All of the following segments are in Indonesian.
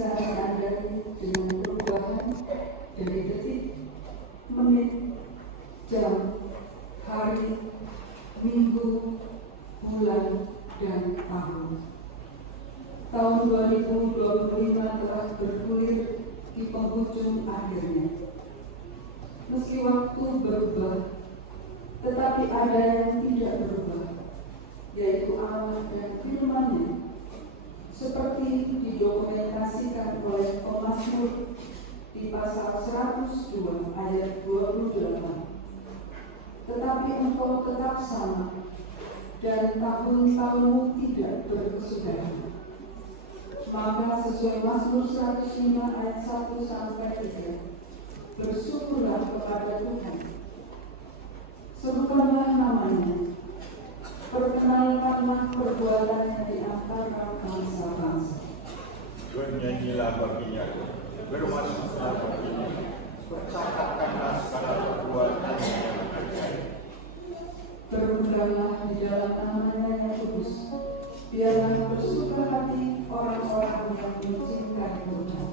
bisa diandai dengan perubahan dari detik, menit, jam, hari, minggu, bulan, dan tahun. Tahun 2025 telah bergulir di penghujung akhirnya. Meski waktu berubah, tetapi ada yang tidak berubah, yaitu Allah dan firman-Nya, seperti didokumentasikan oleh pemazmur di pasal 102 ayat 28. Tetapi engkau tetap sama, dan tahun-tahunmu tidak berkesudahan. Maka sesuai Mazmur 105 ayat 1-3, bersyukurlah kepada Tuhan, serukanlah namanya, perkenalkanlah perbuatannya di antara bangsa-bangsa. Bernyanyilah baginya, bermasuklah baginya, bercakapkanlah segala perbuatannya yang ajaib. Berundanglah di dalam namanya yang kudus, biarlah bersuka hati orang-orang yang mencintai Tuhan.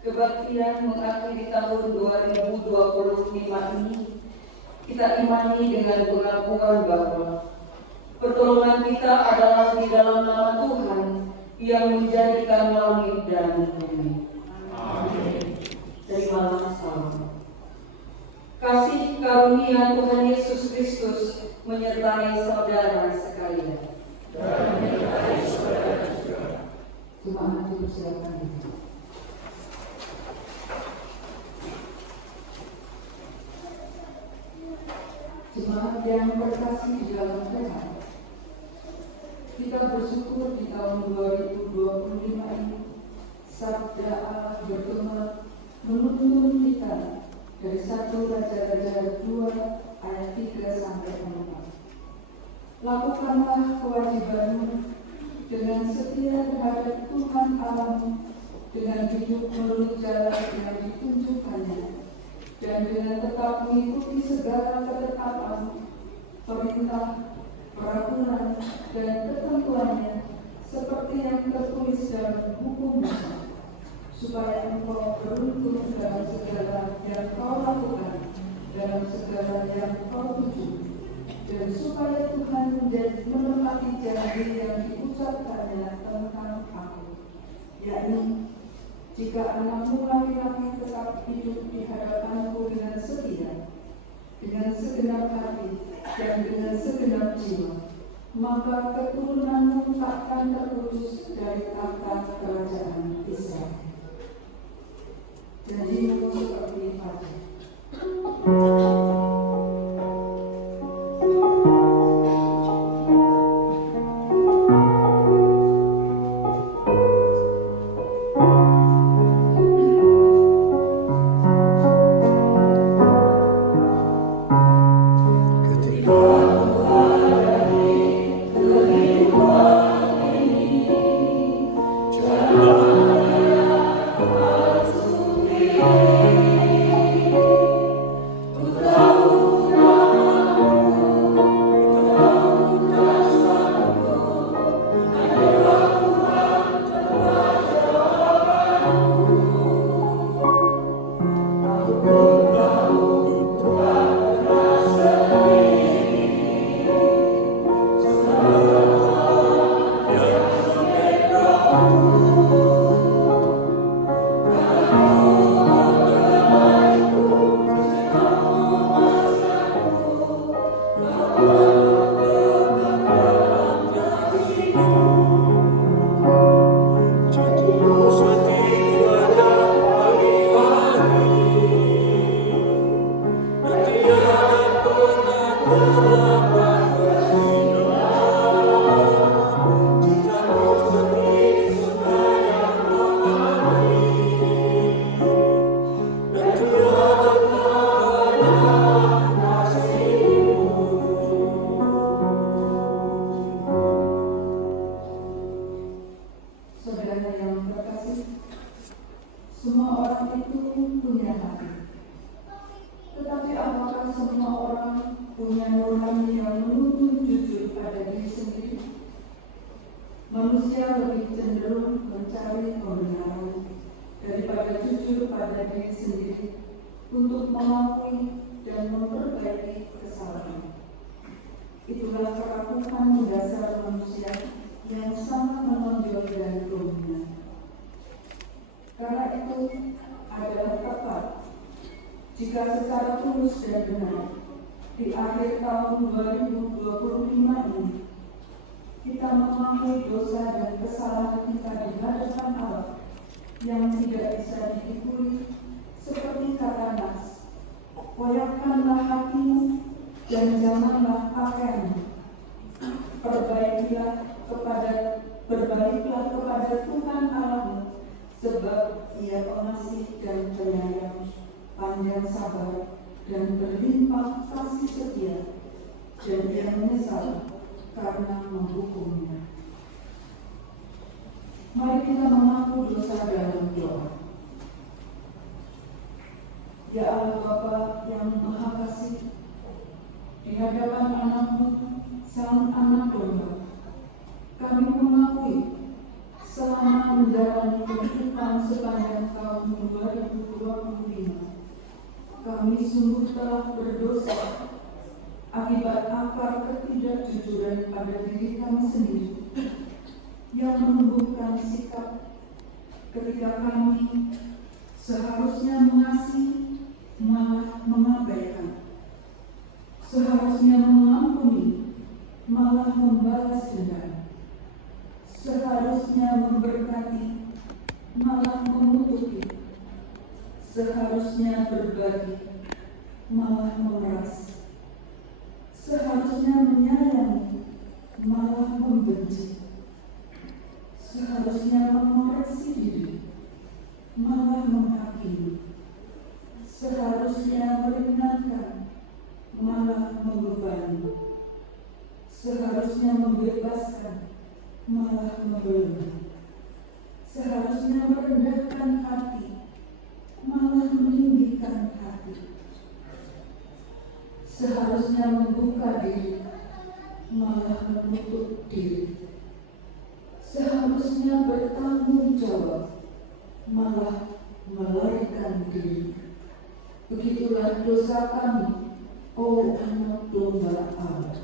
Kebaktian mengakhiri tahun 2025 ini kita imani dengan pengakuan bahwa pertolongan kita adalah di dalam nama Tuhan yang menjadikan langit dan bumi. Amin. Terimalah salam. Kasih karunia Tuhan Yesus Kristus menyertai saudara sekalian. Dan menyertai saudara juga. Jemaat dipersilakan. Jemaat yang berkasih di dalam Tuhan, kita bersyukur di tahun 2025 ini Sabda Allah bergema menuntun kita dari 1 Raja-Raja 2 ayat 3-4. Lakukanlah kewajibanmu dengan setia terhadap Tuhan Allahmu, dengan hidup menurut jalan yang ditunjukkannya, dan dengan tetap mengikuti segala ketetapan, perintah, peraturan, dan ketentuannya seperti yang tertulis dalam hukum Musa, supaya engkau beruntung dalam segala yang kau lakukan, dalam segala yang kau tuju, dan supaya Tuhan menepati janji yang diucapkannya tentang aku, yakni jika anakmu laki-laki tetap hidup di hadapanku dengan setia, dengan segenap hati, dan dengan segenap jiwa, maka keturunanmu takkan terputus dari tahta kerajaan Israel. Janjimu seperti fajar. Ketika manusia lebih cenderung mencari kebenaran daripada jujur pada diri sendiri untuk mengakui dan memperbaiki kesalahan. Itulah kerapuhan dasar manusia yang sangat menonjol dan dominan. Karena itu adalah tepat jika secara tulus dan benar di akhir tahun 2025 ini kita mengakui dosa dan kesalahan kita di hadapan Allah yang tidak bisa dipikuli, seperti kata Nas, koyakkanlah hatimu dan janganlah pakaianmu. Berbaliklah kepada Tuhan Allahmu, sebab Ia pengasih dan penyayang, panjang sabar dan berlimpah kasih setia, dan Ia menyesal karena menghukumnya. Mari kita mengaku dosa dalam doa. Ya Allah Bapa yang Maha Kasih, di hadapan anakmu, sang anak domba, kami mengakui selama menjalani kehidupan sepanjang tahun 2025, kami sungguh telah berdosa akibat akar ketidakjujuran pada diri kami sendiri yang menumbuhkan sikap ketika kami seharusnya mengasihi malah mengabaikan, seharusnya mengampuni malah membalas dendam, seharusnya memberkati malah mengutuki, seharusnya berbagi malah memeras, seharusnya menyayangi malah membenci, seharusnya mengoreksi diri malah menghakimi, seharusnya meringankan malah membebani, seharusnya membebaskan malah membelenggu, seharusnya merendahkan hati malah meninggikan hati, seharusnya membuka diri malah menutup diri, seharusnya bertanggung jawab malah melarikan diri. Begitulah dosa kami, oh anak domba Allah.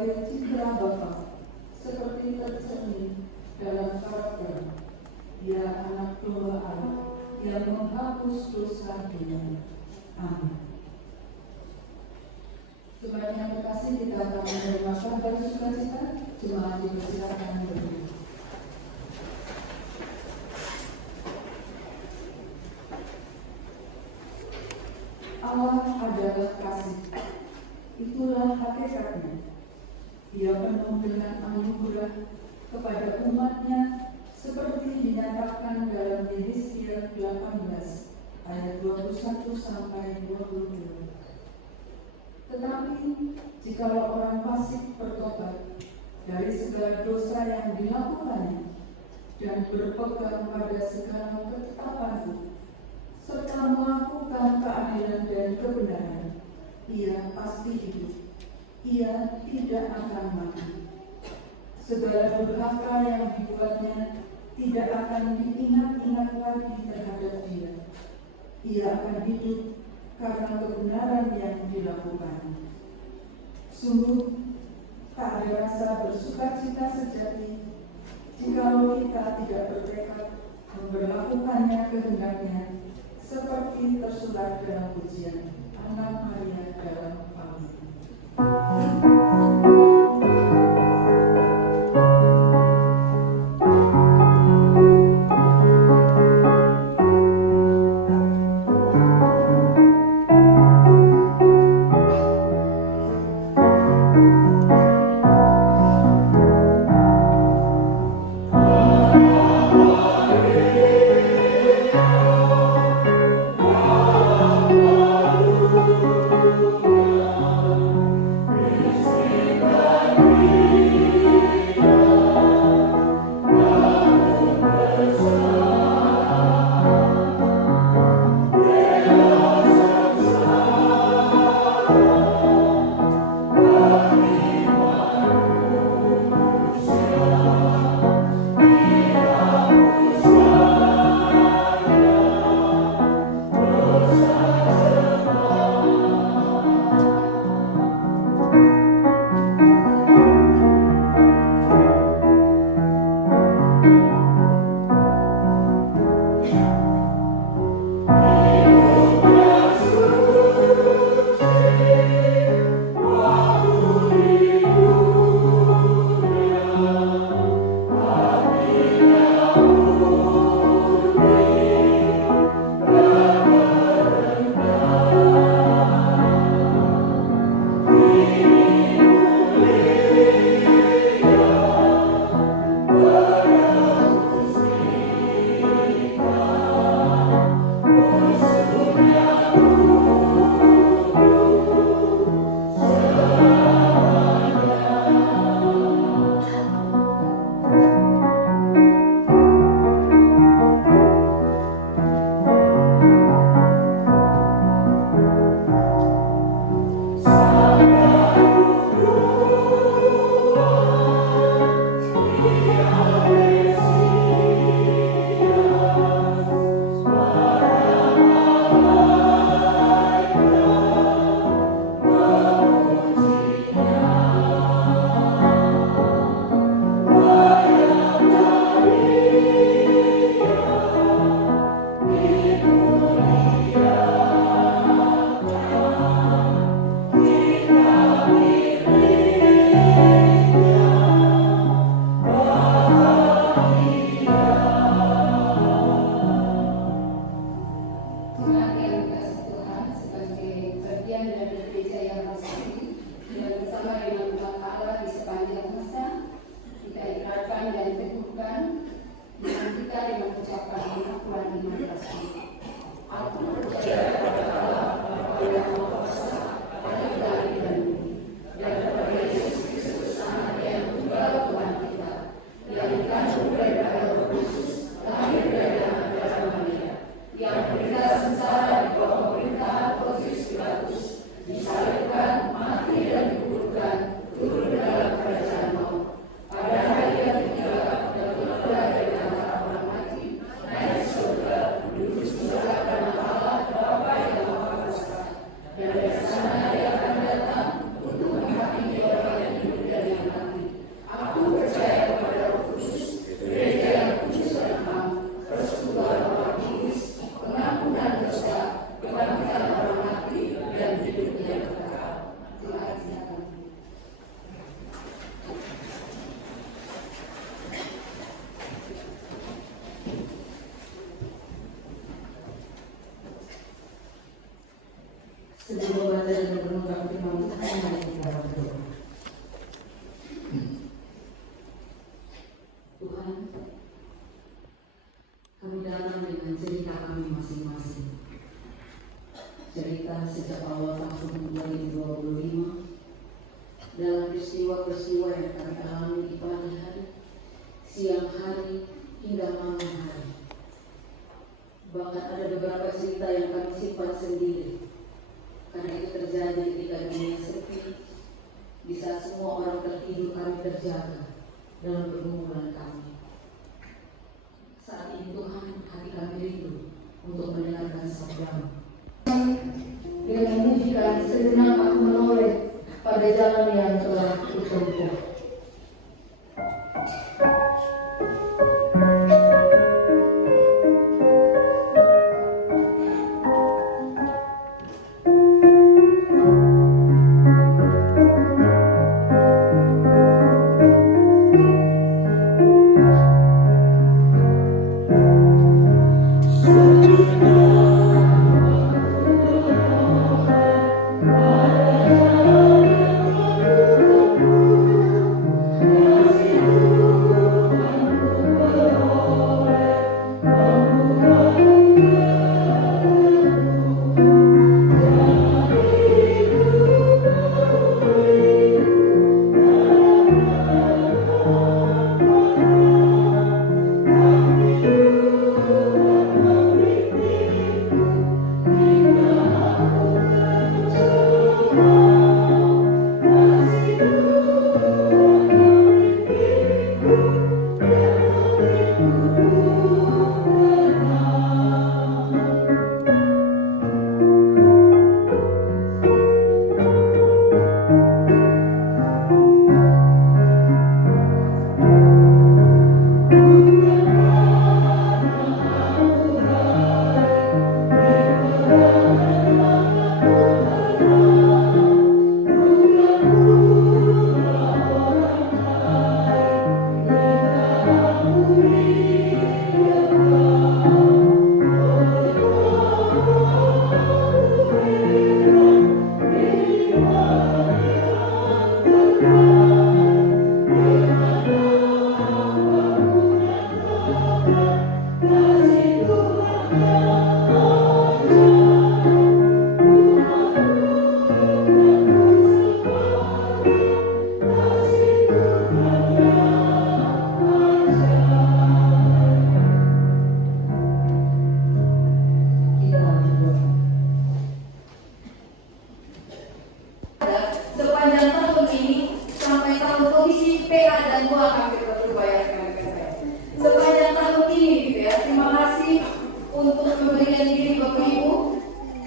sebagai citra Bapa, seperti tercermin dalam karakter Dia anak domba Allah yang menghapus dosa dunia. Amin. Jemaat yang terkasih, kita akan menerima kabar sukacita. Jemaat dipersilakan berdiri. Allah adalah kasih. Itulah hakikatnya. Dia penuh dengan anugerah kepada umatnya seperti dinyatakan dalam Yesaya 18 ayat 21 sampai 22. Tetapi jikalau orang fasik bertobat dari segala dosa yang dilakukannya dan berpegang pada segala ketetapanku serta melakukan keadilan dan kebenaran, ia pasti hidup. Ia tidak akan mati. Segala durhaka yang dibuatnya tidak akan diingat-ingat lagi terhadap dia. Ia akan hidup karena kebenaran yang dilakukan. Sungguh tak ada rasa bersukacita sejati jikalau kita tidak bertekad memberlakukannya kehendaknya, seperti tersurat dalam pujian Anak Maria dalam Paulus. Amen. Sebelum membaca dan merenungkan firman Tuhan, mari kita berdoa. Tuhan, kami datang dengan cerita kami masing-masing. Cerita sejak awal tahun 2025 dalam peristiwa-peristiwa yang kami alami di pagi hari, siang hari, hingga malam hari. Bahkan ada beberapa cerita yang kami simpan sendiri, karena itu terjadi ketika dunia sepi, di saat semua orang tertidur kami terjaga dalam pergumulan kami. Saat ini Tuhan, hati kami rindu untuk mendengarkan sabda-Mu. Dengan memujikan sejenak aku menoleh pada jalan yang telah kutempuh.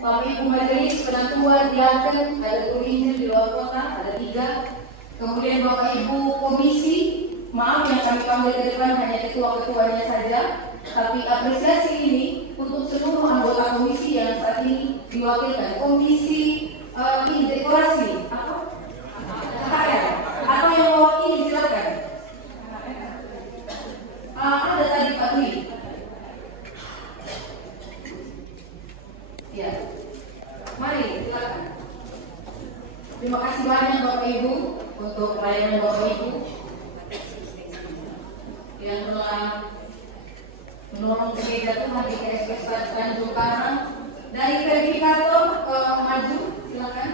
Bapak Ibu Majelis, Penatuan, Diaken, ada guru Injil di luar kota, ada 3. Kemudian Bapak Ibu Komisi, maaf yang kami panggil ke depan hanya ketua-ketuanya saja, tapi apresiasi ini untuk seluruh anggota komisi yang saat ini diwakilkan. Komisi ini dekorasi, apa? KKR, atau yang mewakili silakan. Ada tadi Pak Dwi. Ya, mari silakan. Terima kasih banyak Bapak Ibu untuk pelayanan Bapak Ibu yang telah menolong gereja Tuhan di KSP Tanjung Karang. Dari verifikator maju, silakan.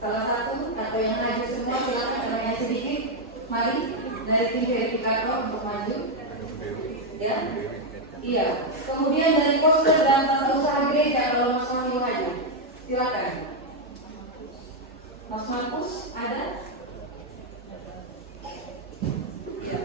Salah satu atau yang maju semua silakan, karena yang sedikit. Mari dari tim verifikator untuk maju. Ya. Iya, kemudian dari poster dan tata usaha gereja, kalau Mas Wahyu maju, silakan. Mas Markus ada? Iya.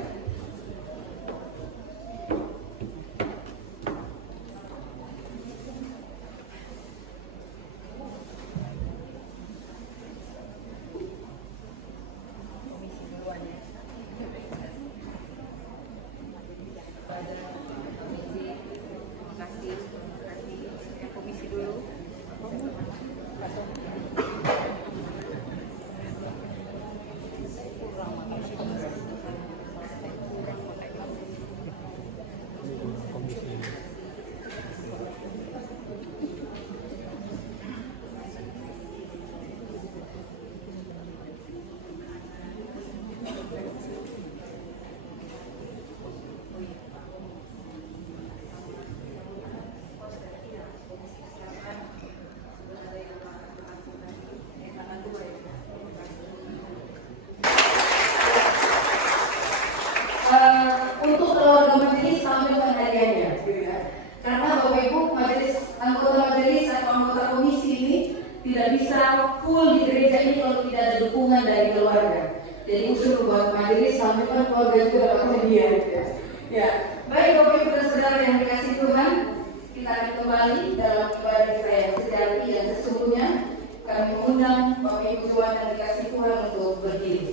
tidak bisa full di gereja ini kalau tidak ada dukungan dari keluarga. Jadi usul buat majelis sampaikan keluarga juga dapat hadiah. Ya, baik Bapak Ibu dan Saudara yang dikasih Tuhan, kita akan kembali dalam ibadah kita yang sejati yang sesungguhnya. Kami mengundang Bapak Ibu Tuhan yang dikasih Tuhan untuk berdiri.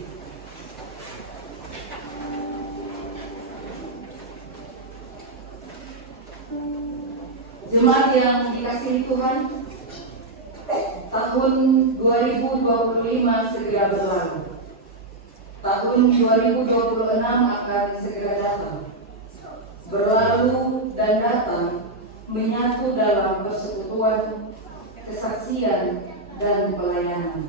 Jemaat yang dikasihi Tuhan, tahun 2025 segera berlalu. Tahun 2026 akan segera datang. Berlalu dan datang menyatu dalam persekutuan, kesaksian, dan pelayanan.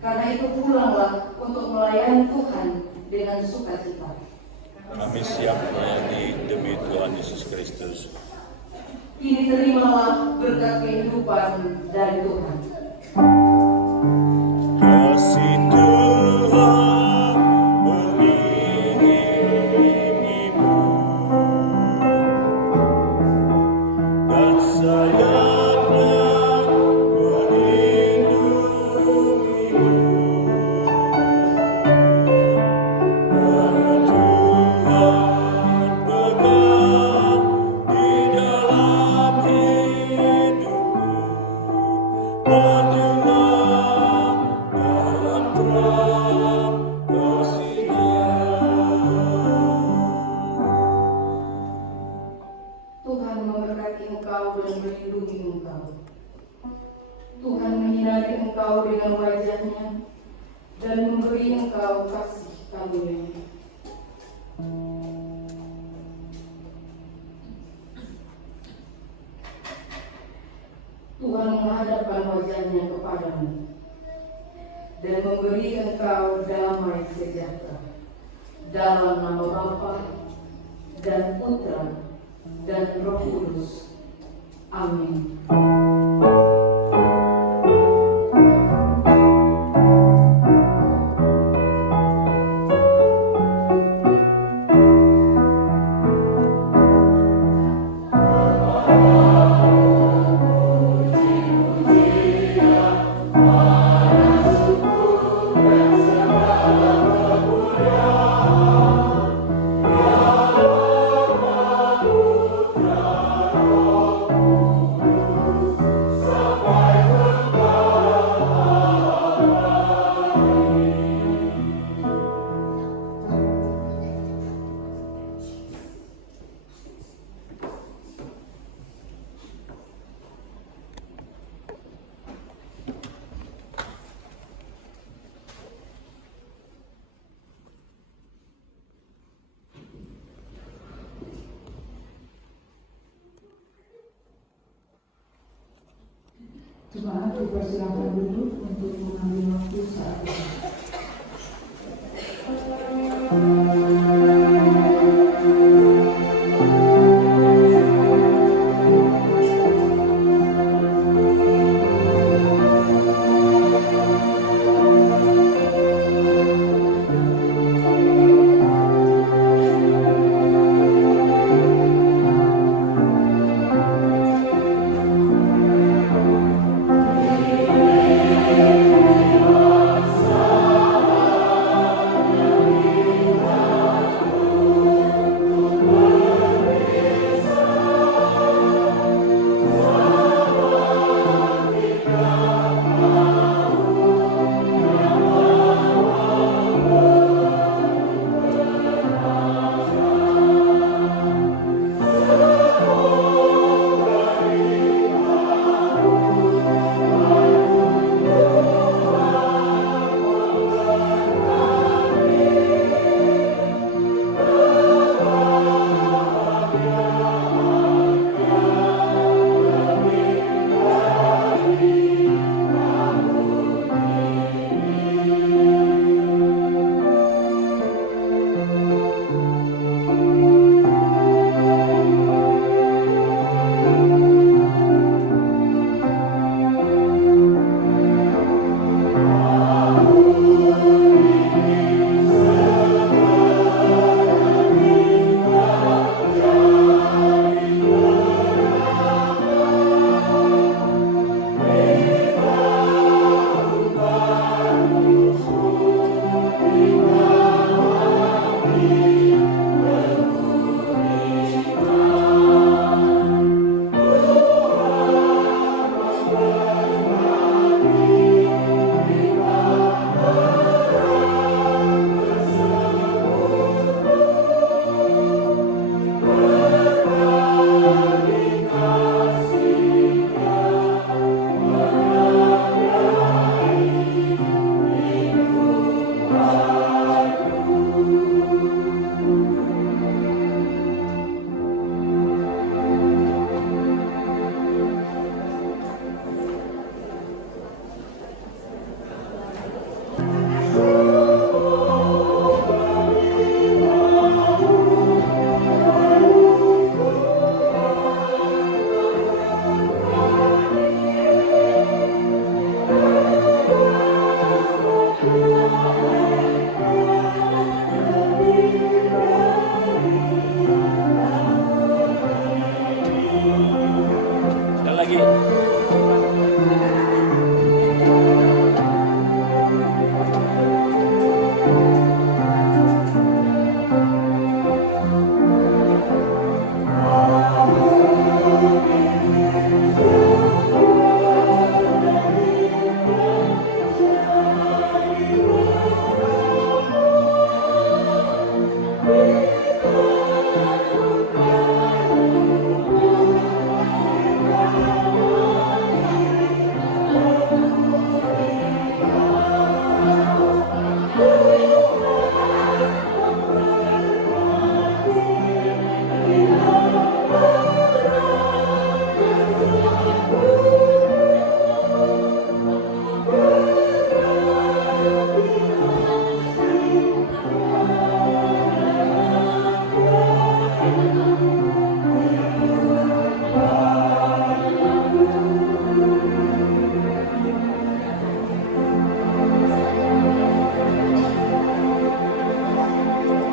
Karena itu pulanglah untuk melayani Tuhan dengan sukacita. Kami siap melayani demi Tuhan Yesus Kristus. Kini terimalah berkat kehidupan dari Tuhan. Kasih Tuhan mengiringimu dan sayangnya melindungimu. Karena Tuhan pegang di dalam hidupmu, majulah dalam terang kasih-Nya. Tuhan memberkati engkau dan melindungi engkau. Tuhan menyinari engkau dengan wajah-Nya dan memberi engkau kasih karunia. Tuhan menghadapkan wajah-Nya kepadamu dan memberi engkau damai sejahtera. Dalam nama Bapa dan Putra dan Roh Kudus. Amin. Jemaat dipersilakan duduk untuk mengambil waktu saat ini.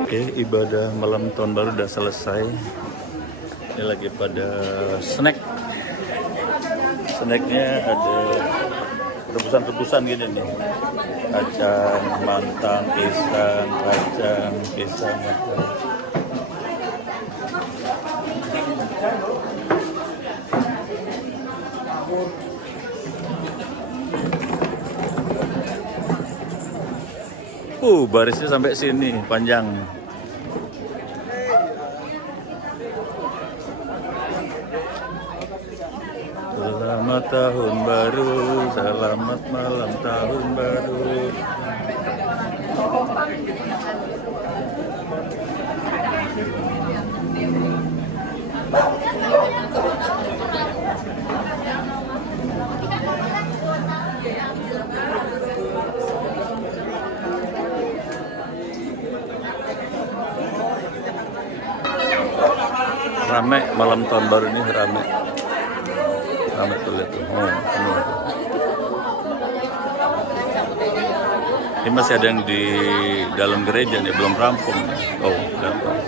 Oke, ibadah malam tahun baru udah selesai. Ini lagi pada snack. Snacknya ada rebusan-rebusan gini nih. Kacang, mantang, pisang, kacang, pisang, mantang. Barisnya sampai sini panjang. Selamat tahun baru, selamat malam tahun baru. Rame malam tahun baru ini, rame tuh, lihat tuh. Penuh. Ini masih ada yang di dalam gereja nih, belum rampung. Datang.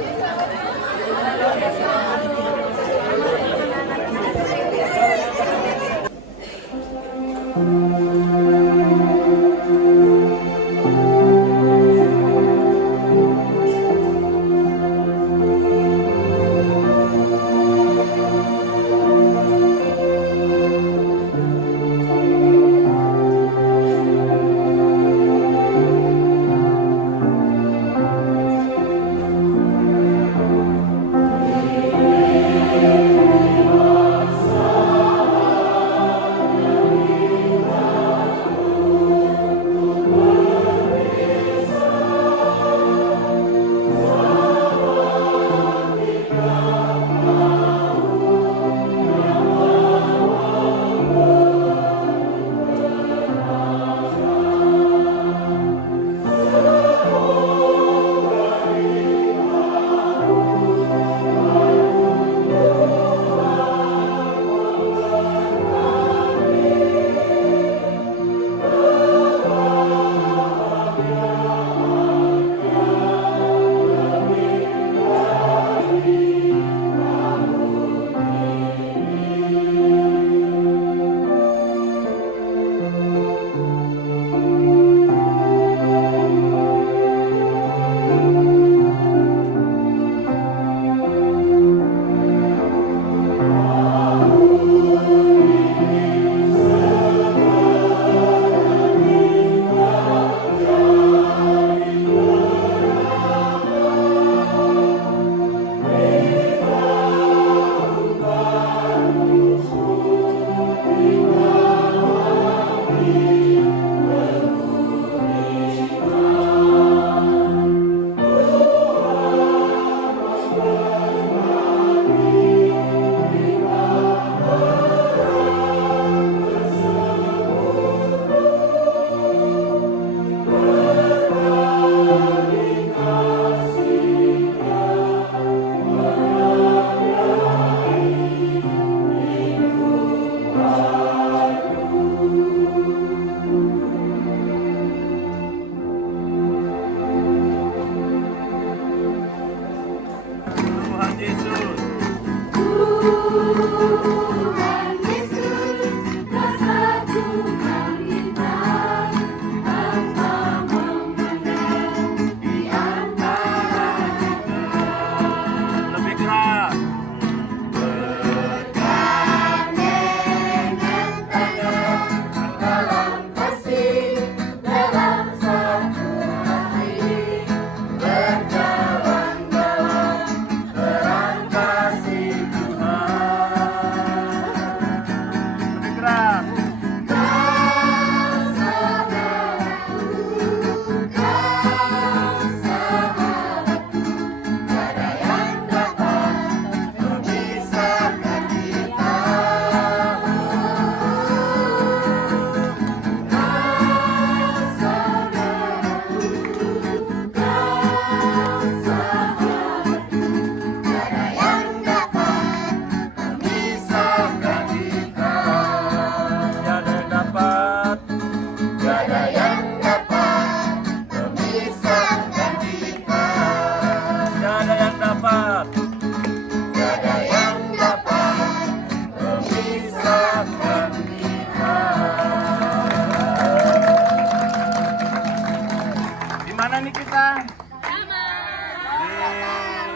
Mana nih kita?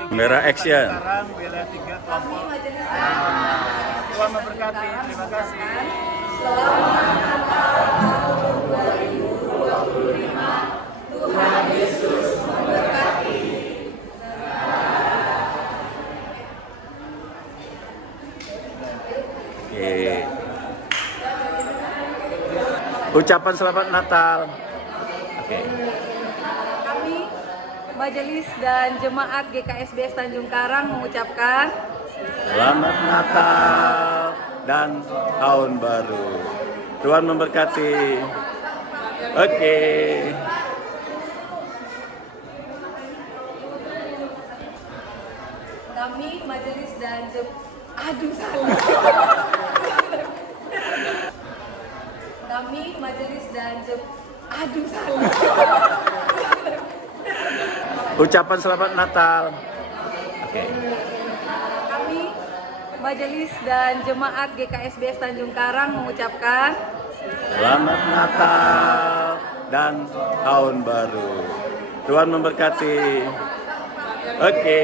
Merah Action. Sekarang bela 3 kelompok. Tuhan memberkati. Terima kasih. Oke. Ucapan selamat Natal. Oke. Kami Majelis dan Jemaat GKSBS Tanjung Karang mengucapkan Selamat Natal dan Tahun Baru. Tuhan memberkati. Oke. kami Majelis dan salah. Kami Majelis dan salah. Ucapan selamat Natal. Oke. Kami Majelis dan Jemaat GKSBS Tanjung Karang mengucapkan Selamat Natal dan Tahun Baru. Tuhan memberkati. Oke.